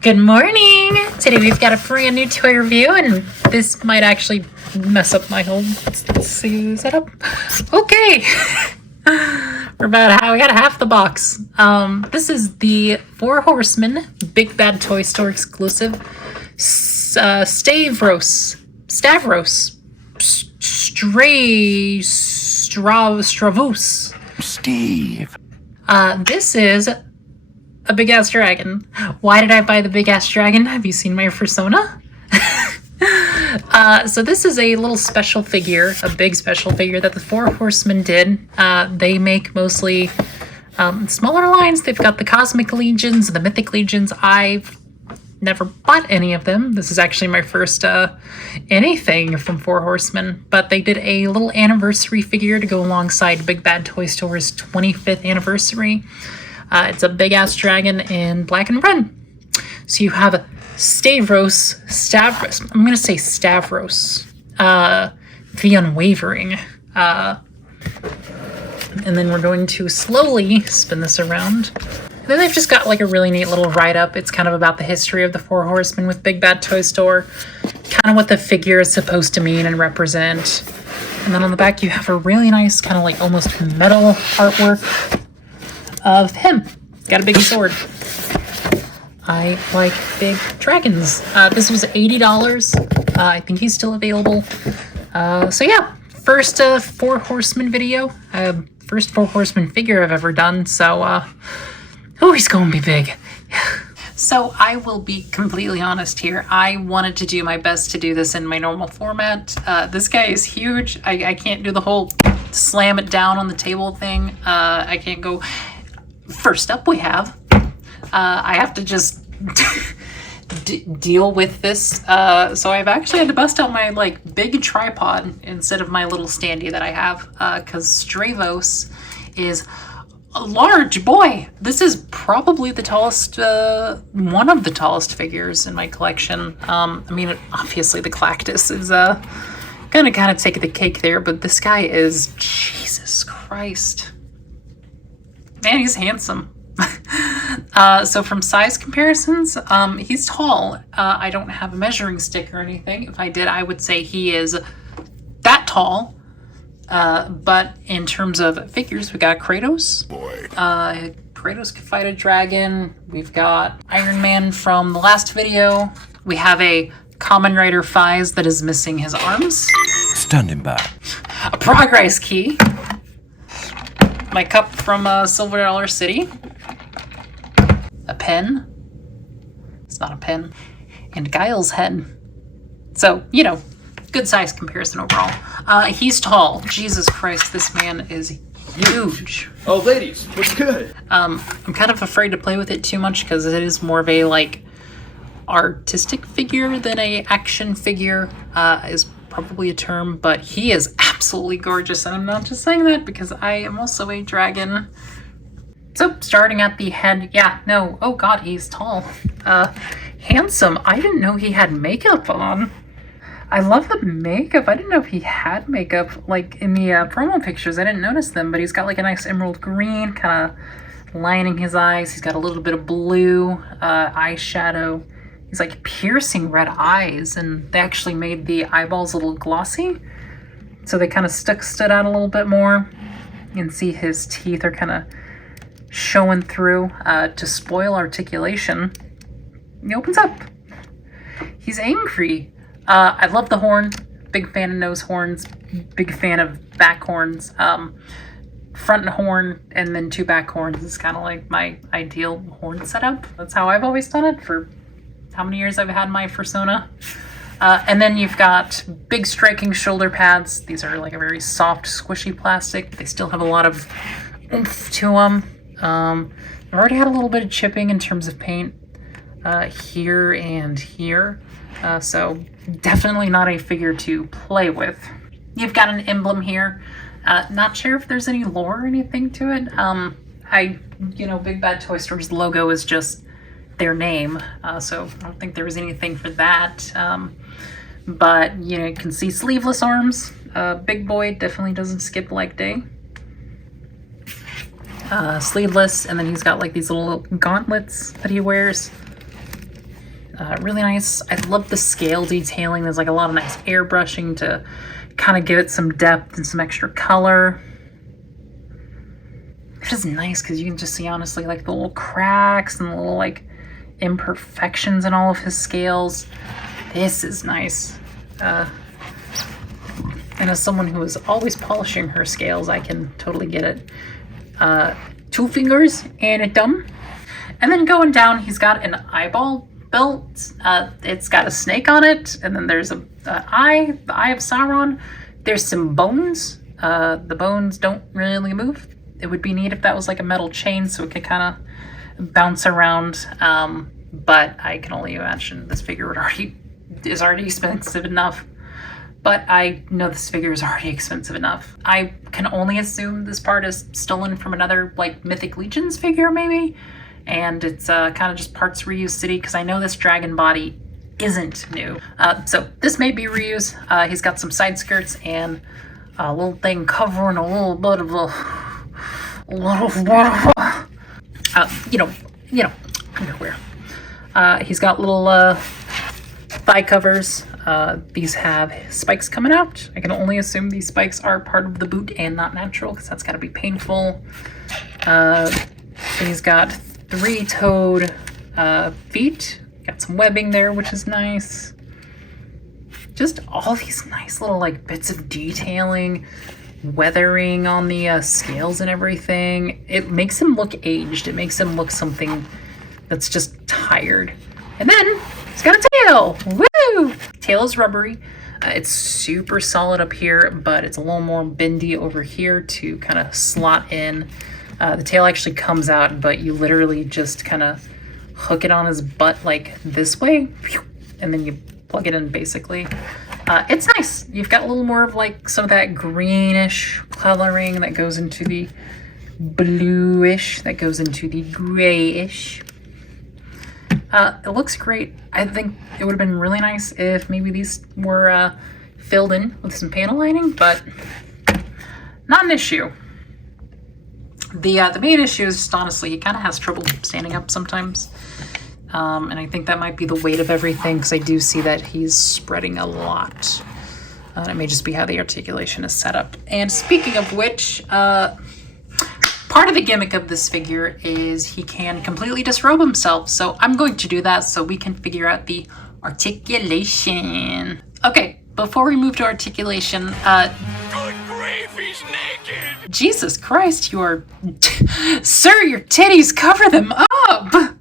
Good morning! Today we've got a brand new toy review, and this might actually mess up my whole setup. Okay! we got half the box. This is the Four Horsemen Big Bad Toy Store exclusive Stavros. Steve. This is a big ass dragon. Why did I buy the big ass dragon? Have you seen my persona? So this is a little special figure, a big special figure that the Four Horsemen did. They make mostly smaller lines. They've got the Cosmic Legions, the Mythic Legions. I've never bought any of them. This is actually my first anything from Four Horsemen, but they did a little anniversary figure to go alongside Big Bad Toy Store's 25th anniversary. It's a big-ass dragon in black and red. So you have Stavros, I'm going to say Stavros, the Unwavering. And then we're going to slowly spin this around. And then they've just got like a really neat little write-up. It's kind of about the history of the Four Horsemen with Big Bad Toy Store, kind of what the figure is supposed to mean and represent. And then on the back you have a really nice kind of like almost metal artwork of him. Got a big sword. I like big dragons. This was $80. I think he's still available. So yeah, first Four Horsemen video. First Four Horsemen figure I've ever done. So, oh, he's gonna be big. So I will be completely honest here. I wanted to do my best to do this in my normal format. This guy is huge. I can't do the whole slam it down on the table thing. I can't go. First up we have, I have to just deal with this. So I've actually had to bust out my like big tripod instead of my little standee that I have, because Stavros is a large boy. This is probably the tallest, one of the tallest figures in my collection. I mean, obviously the Galactus is gonna kind of take the cake there, but this guy is, Jesus Christ. Man, he's handsome. So from size comparisons, he's tall. I don't have a measuring stick or anything. If I did, I would say he is that tall. But in terms of figures, we got Kratos. Kratos can fight a dragon. We've got Iron Man from the last video. We have a Kamen Rider Fies that is missing his arms. Standing by. A progress key. My cup from Silver Dollar City. A pen. It's not a pen. And Guile's head. So, you know, good size comparison overall. He's tall. Jesus Christ, this man is huge. Oh, ladies, what's good? I'm kind of afraid to play with it too much because it is more of a, like, artistic figure than a action figure, is probably a term, but he is absolutely gorgeous, and I'm not just saying that because I am also a dragon. So, starting at the head, oh god, he's tall. Handsome. I didn't know he had makeup on. I love the makeup. I didn't know if he had makeup, like, in the promo pictures. I didn't notice them, but he's got, like, a nice emerald green, kind of lining his eyes. He's got a little bit of blue eyeshadow. He's like piercing red eyes, and they actually made the eyeballs a little glossy, so they kind of stood out a little bit more. You can see his teeth are kind of showing through to spoil articulation. He opens up. He's angry. I love the horn. Big fan of nose horns. Big fan of back horns. Front horn and then two back horns is kind of like my ideal horn setup. That's how I've always done it for how many years I've had my persona. And then you've got big striking shoulder pads. These are like a very soft, squishy plastic. They still have a lot of oomph to them. I've already had a little bit of chipping in terms of paint here and here. So definitely not a figure to play with. You've got an emblem here. Not sure if there's any lore or anything to it. Big Bad Toy Store's logo is just their name, so I don't think there was anything for that. But you can see sleeveless arms. Big boy definitely doesn't skip leg day. sleeveless, and then he's got like these little gauntlets that he wears. Really nice. I love the scale detailing. There's like a lot of nice airbrushing to kind of give it some depth and some extra color. It is nice because you can just see, honestly, like the little cracks and the little like imperfections in all of his scales. This is nice. And as someone who is always polishing her scales, I can totally get it. 2 fingers and a thumb. And then going down, he's got an eyeball belt. It's got a snake on it, and then there's the eye of Sauron. There's some bones. The bones don't really move. It would be neat if that was like a metal chain so it could kind of bounce around. But I can only imagine this figure is already expensive enough. But I know this figure is already expensive enough. I can only assume this part is stolen from another like Mythic Legions figure maybe. And it's kind of just parts reused city because I know this dragon body isn't new. So this may be reused. He's got some side skirts and a little thing covering a little bit of underwear. He's got little thigh covers. These have spikes coming out. I can only assume these spikes are part of the boot and not natural because that's got to be painful. He's got 3-toed feet. Got some webbing there, which is nice. Just all these nice little like bits of detailing, weathering on the scales and everything. It makes him look aged. It makes him look something that's just tired. And then he's got a tail. Woo! Tail is rubbery. It's super solid up here, but it's a little more bendy over here to kind of slot in. The tail actually comes out, but you literally just kind of hook it on his butt like this way, and then you plug it in basically. It's nice. You've got a little more of like some of that greenish coloring that goes into the bluish, that goes into the grayish. It looks great. I think it would have been really nice if maybe these were filled in with some panel lining, but not an issue. The main issue is just honestly, he kind of has trouble standing up sometimes. And I think that might be the weight of everything because I do see that he's spreading a lot. It may just be how the articulation is set up. And speaking of which, part of the gimmick of this figure is he can completely disrobe himself. So I'm going to do that so we can figure out the articulation. Okay, before we move to articulation, Good grief, he's naked! Jesus Christ, you are... Sir, your titties, cover them up!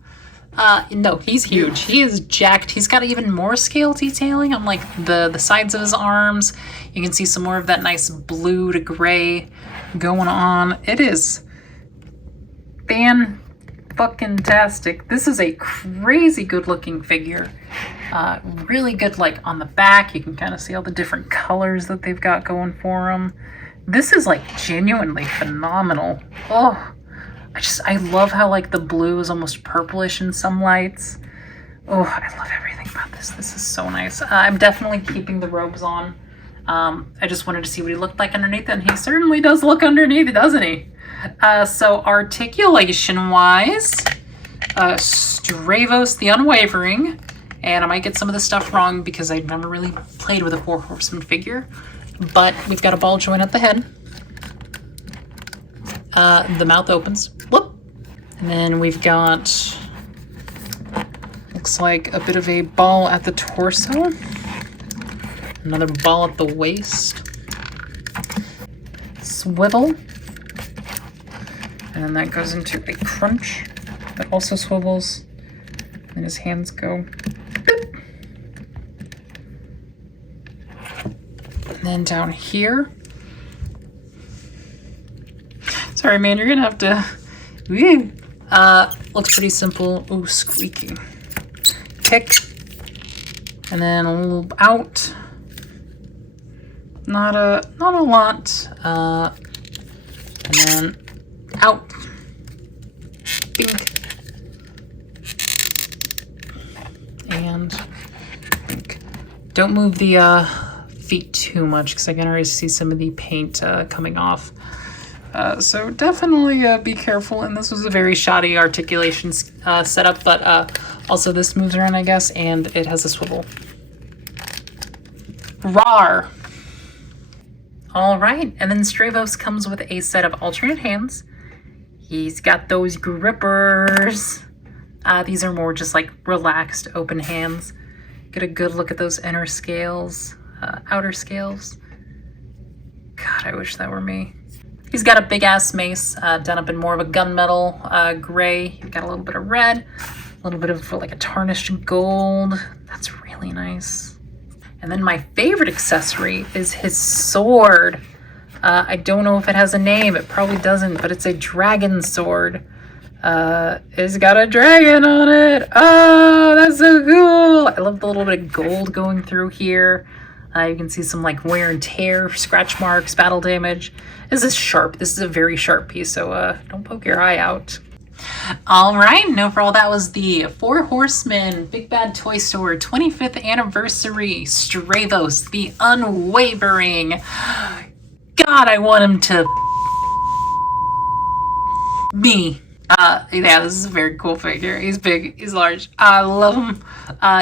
No, he's huge. He is jacked. He's got even more scale detailing on like the sides of his arms. You can see some more of that nice blue to gray going on. It is fan-fucking-tastic. This is a crazy good looking figure. Really good like on the back. You can kind of see all the different colors that they've got going for them. This is like genuinely phenomenal. Oh, I love how like the blue is almost purplish in some lights. Oh, I love everything about this. This is so nice. I'm definitely keeping the robes on. I just wanted to see what he looked like underneath, and he certainly does look underneath, doesn't he? So articulation-wise, Stavros the Unwavering, and I might get some of this stuff wrong because I've never really played with a 4 horseman figure, but we've got a ball joint at the head. The mouth opens. Whoop! And then we've got, looks like a bit of a ball at the torso. Another ball at the waist. Swivel. And then that goes into a crunch that also swivels. And his hands go boop. And then down here. Sorry, man, you're gonna have to... Woo. Looks pretty simple. Ooh, squeaky. Kick. And then a little out. Not a lot. And then out. Bink. And bink. Don't move the feet too much because I can already see some of the paint coming off. So definitely be careful. And this was a very shoddy articulation setup, but also this moves around, I guess, and it has a swivel. Rawr! All right, and then Stavros comes with a set of alternate hands. He's got those grippers. These are more just like relaxed, open hands. Get a good look at those inner scales, outer scales. God, I wish that were me. He's got a big ass mace done up in more of a gunmetal gray. He's got a little bit of red, a little bit of like a tarnished gold. That's really nice. And then my favorite accessory is his sword. I don't know if it has a name. It probably doesn't, but it's a dragon sword. It's got a dragon on it. Oh, that's so cool. I love the little bit of gold going through here. You can see some like wear and tear, scratch marks, battle damage. This is sharp. This is a very sharp piece, so don't poke your eye out. All right, and overall that was the Four Horsemen Big Bad Toy Store 25th Anniversary Stavros, the Unwavering. God, I want him to me. Yeah, this is a very cool figure. He's big, he's large. I love him.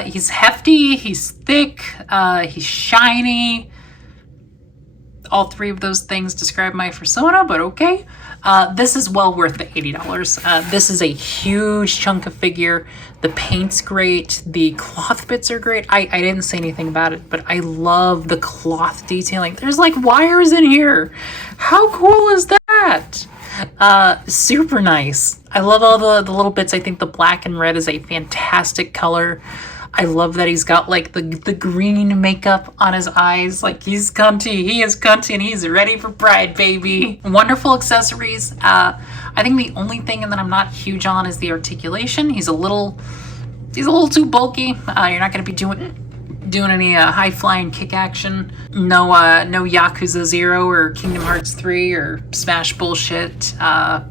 He's hefty, he's thick, he's shiny. All three of those things describe my persona, but okay. This is well worth the $80. This is a huge chunk of figure. The paint's great. The cloth bits are great. I didn't say anything about it, but I love the cloth detailing. There's like wires in here. How cool is that? Super nice. I love all the little bits. I think the black and red is a fantastic color. I love that he's got like the green makeup on his eyes. Like he's cunty, he is cunty, and he's ready for pride, baby. Wonderful accessories. I think the only thing that I'm not huge on is the articulation. He's a little too bulky. You're not gonna be doing any high flying kick action. No Yakuza 0 or Kingdom Hearts 3 or Smash bullshit. I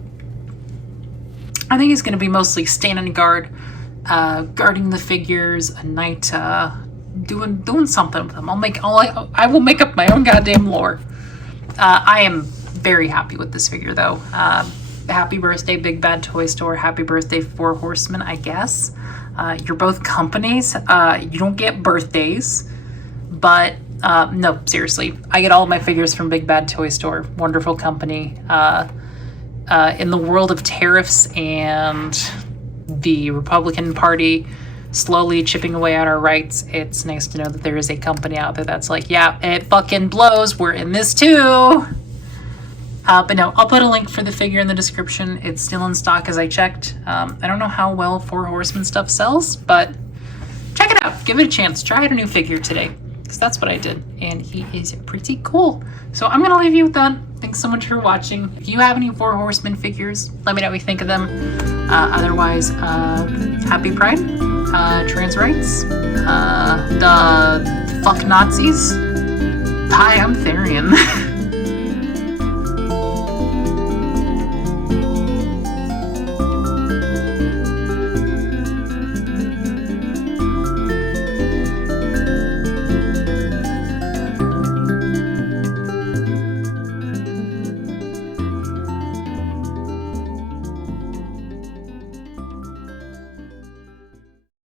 think he's gonna be mostly standing guard. Guarding the figures, a knight, doing something with them. I will make up my own goddamn lore. I am very happy with this figure though. Happy birthday, Big Bad Toy Store. Happy birthday, Four Horsemen, I guess. You're both companies. You don't get birthdays, but no, seriously, I get all my figures from Big Bad Toy Store. Wonderful company. In the world of tariffs and the Republican Party slowly chipping away at our rights, it's nice to know that there is a company out there that's like, yeah, it fucking blows, we're in this too. But no, I'll put a link for the figure in the description. It's still in stock as I checked. I don't know how well Four Horsemen stuff sells, but check it out. Give it a chance. Try out a new figure today, because that's what I did, and he is pretty cool. So I'm gonna leave you with that. Thanks so much for watching. If you have any Four Horsemen figures, let me know what you think of them. Otherwise, happy Pride, trans rights, the fuck Nazis. Hi, I'm Therian.